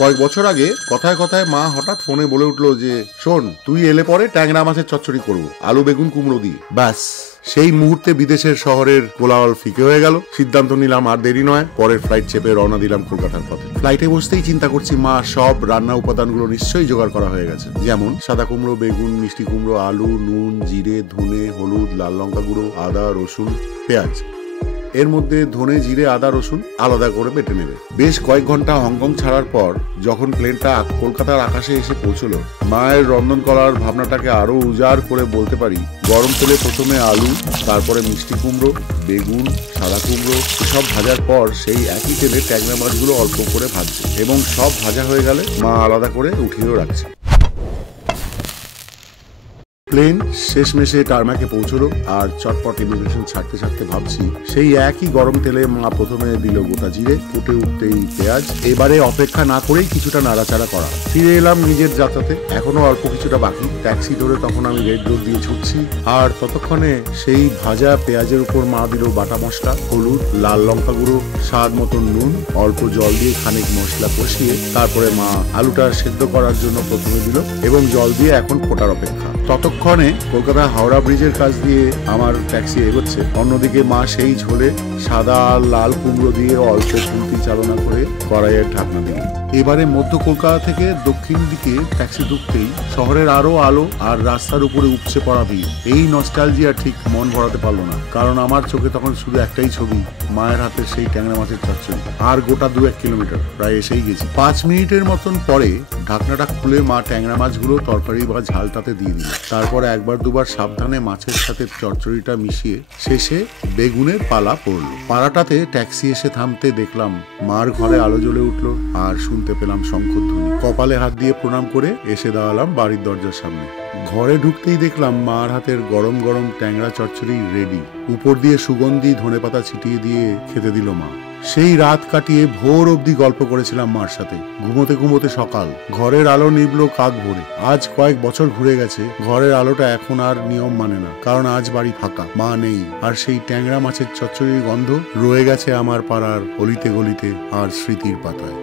কয়েক বছর আগে কথায় কথায় মা হঠাৎ ফোনে বলে উঠলো যে শোন, তুই এলে পরে ট্যাংরা মাছের চচ্চড়ি করবো আলু বেগুন কুমড়ো দিয়ে। ব্যাস, সেই মুহূর্তে বিদেশের শহরের কোলাহল ফিকে হয়ে গেল। সিদ্ধান্ত নিলাম আর দেরি নয়, পরের ফ্লাইট চেপে রওনা দিলাম কলকাতার পথে। ফ্লাইটে বসতেই চিন্তা করছি মা সব রান্না উপাদানগুলো নিশ্চয়ই জোগাড় করা হয়ে গেছে, যেমন সাদা কুমড়ো, বেগুন, মিষ্টি কুমড়ো, আলু, নুন, জিরে, ধনে, হলুদ, লাল লঙ্কা গুঁড়ো, আদা, রসুন, পেঁয়াজ। এর মধ্যে ধনে, জিরে, আদা, রসুন আলাদা করে বেটে নেবে। বেশ কয়েক ঘন্টা হংকং ছাড়ার পর যখন প্লেনটা কলকাতার আকাশে এসে পৌঁছলো, মায়ের রন্ধন করার ভাবনাটাকে আরো উজাড় করে বলতে পারি। গরম তেলে প্রথমে আলু, তারপরে মিষ্টি কুমড়ো, বেগুন, সাদা কুমড়ো সব ভাজার পর সেই একই তেলে ট্যাংরা মাছগুলো অল্প করে ভাজছে, এবং সব ভাজা হয়ে গেলে মা আলাদা করে উঠিয়েও রাখছে। প্লেন শেষমেশে টারমাকে পৌঁছলো, আর চটপট ইমিগ্রেশন ছাড়তে ছাড়তে ভাবছি সেই একই গরম তেলে মা প্রথমে দিল গোটা জিরে, ফুটে উঠতেই পেঁয়াজ। এবারে অপেক্ষা না করেই কিছুটা নাড়াচাড়া করা। ফিরে এলাম নিজের যাত্রাতে, এখনো অল্প কিছুটা বাকি। ট্যাক্সি ধরে তখন আমি রেড রোড দিয়ে ছুটছি, আর ততক্ষণে সেই ভাজা পেঁয়াজের উপর মা দিল বাটা মশলা, হলুদ, লাল লঙ্কা গুঁড়ো, স্বাদ মতন নুন, অল্প জল দিয়ে খানিক মশলা কষিয়ে তারপরে মা আলুটা সেদ্ধ করার জন্য প্রথমে দিল, এবং জল দিয়ে এখন ফোটার অপেক্ষা। ততক্ষণে কলকাতা হাওড়া ব্রিজের কাছ দিয়ে আমার ট্যাক্সি এগোচ্ছে। অন্যদিকে মা সেই ঝোলে সাদা আর লাল কুমড়ো দিয়ে অল্প খুন্তি চালনা করে কড়াইয়ের ঢাকনা দিল। এবারে মধ্য কলকাতা থেকে দক্ষিণ দিকে ট্যাক্সি ঢুকতেই শহরের আরো আলো আর রাস্তার উপরে উপচে পড়া ভিড়। এই নস্টালজিয়া ঠিক মন ভরাতে পারলো না, কারণ আমার চোখে তখন শুধু একটাই ছবি, মায়ের হাতের সেই ট্যাংরা মাছের চচ্চড়ি। আর গোটা 2-1 কিলোমিটার প্রায় এসেই গেছি। 5 মিনিটের মতন পরে ঢাকনাটা খুলে মা ট্যাংরা মাছগুলো তরকারি বা ঝালটাতে দিয়ে দিল। তারপর একবার দুবার সাবধানে মাছের সাথে চচ্চড়িটা মিশিয়ে শেষে বেগুনের পালা পড়লো। পাড়াটাতে ট্যাক্সি এসে থামতে দেখলাম মার ঘরে আলো জ্বলে উঠলো, আর শুনতে পেলাম শঙ্খধ্বনি। কপালে হাত দিয়ে প্রণাম করে এসে দাঁড়ালাম বাড়ির দরজার সামনে। ঘরে ঢুকতেই দেখলাম মার হাতের গরম গরম ট্যাংরা চচ্চড়ি রেডি। উপর দিয়ে সুগন্ধি ধনেপাতা ছিটিয়ে দিয়ে খেতে দিল মা। সেই রাত কাটিয়ে ভোর অবধি গল্প করেছিলাম মার সাথে। ঘুমোতে ঘুমোতে সকাল। ঘরের আলো নিভলো কাক ভোরে। আজ কয়েক বছর ঘুরে গেছে, ঘরের আলোটা এখন আর নিয়ম মানে না, কারণ আজ বাড়ি ফাঁকা, মা নেই, আর সেই ট্যাংরা মাছের চচ্চড়ির গন্ধ রয়ে গেছে আমার পাড়ার অলিতে গলিতে আর স্মৃতির পাতায়।